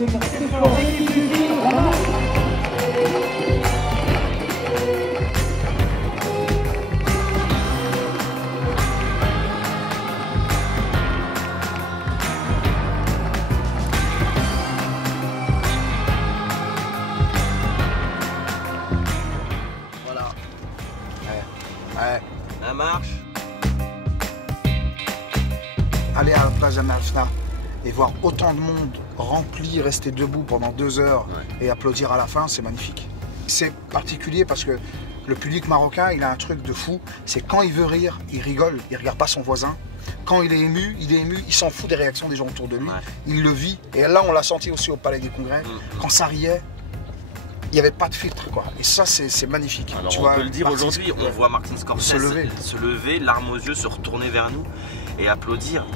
Voilà. Ouais. Ça marche. Aller à la place d'Amalfna et voir autant de monde rempli, rester debout pendant 2 heures et applaudir à la fin, c'est magnifique. C'est particulier parce que le public marocain, il a un truc de fou, c'est quand il veut rire, il rigole, il regarde pas son voisin. Quand il est ému, il s'en fout des réactions des gens autour de lui, il le vit. Et là, on l'a senti aussi au Palais des Congrès, quand ça riait, il n'y avait pas de filtre, quoi. Et ça, c'est magnifique. Alors, tu on vois, peut le dire aujourd'hui, on voit Martin Scorsese se lever, larmes aux yeux, se retourner vers nous et applaudir.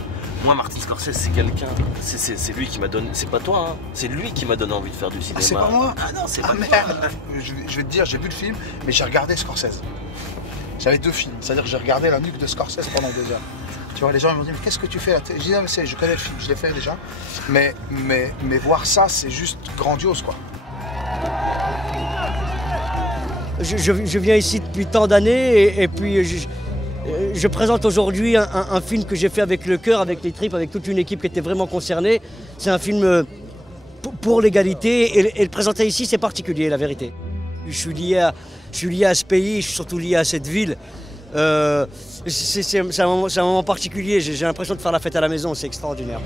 Moi, Martin Scorsese, c'est quelqu'un, c'est lui qui m'a donné, c'est pas toi, hein, c'est lui qui m'a donné envie de faire du cinéma. Ah, c'est pas moi? Ah non, c'est pas merde. toi. Je vais te dire, j'ai vu le film, mais j'ai regardé Scorsese. J'avais 2 films, c'est-à-dire que j'ai regardé la nuque de Scorsese pendant 2 heures. Tu vois, les gens ils m'ont dit, mais qu'est-ce que tu fais là? Je dis, non, mais je connais le film, je l'ai fait déjà. Mais voir ça, c'est juste grandiose, quoi. Je viens ici depuis tant d'années et puis je présente aujourd'hui un film que j'ai fait avec le cœur, avec les tripes, avec toute une équipe qui était vraiment concernée. C'est un film pour l'égalité et le présenter ici, c'est particulier, la vérité. Je suis lié à ce pays, je suis surtout lié à cette ville. C'est un moment particulier, j'ai l'impression de faire la fête à la maison, c'est extraordinaire.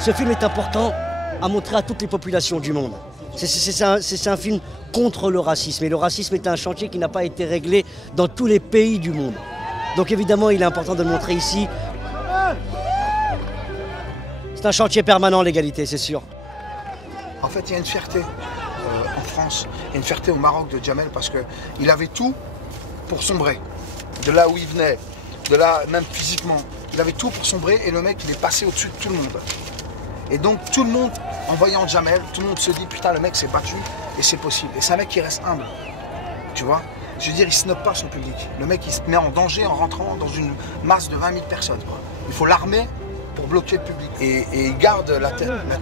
Ce film est important à montrer à toutes les populations du monde. C'est un film contre le racisme. Et le racisme est un chantier qui n'a pas été réglé dans tous les pays du monde. Donc évidemment, il est important de le montrer ici. C'est un chantier permanent, l'égalité, c'est sûr. En fait, il y a une fierté en France, il y a une fierté au Maroc de Djamel parce qu'il avait tout pour sombrer. De là où il venait, de là même physiquement. Il avait tout pour sombrer et le mec, il est passé au-dessus de tout le monde. Et donc tout le monde, en voyant Djamel, tout le monde se dit putain le mec s'est battu et c'est possible. Et c'est un mec qui reste humble, tu vois. Je veux dire, il snobe pas son public. Le mec il se met en danger en rentrant dans une masse de 20 000 personnes, quoi. Il faut l'armer pour bloquer le public. Et il garde la tête haute.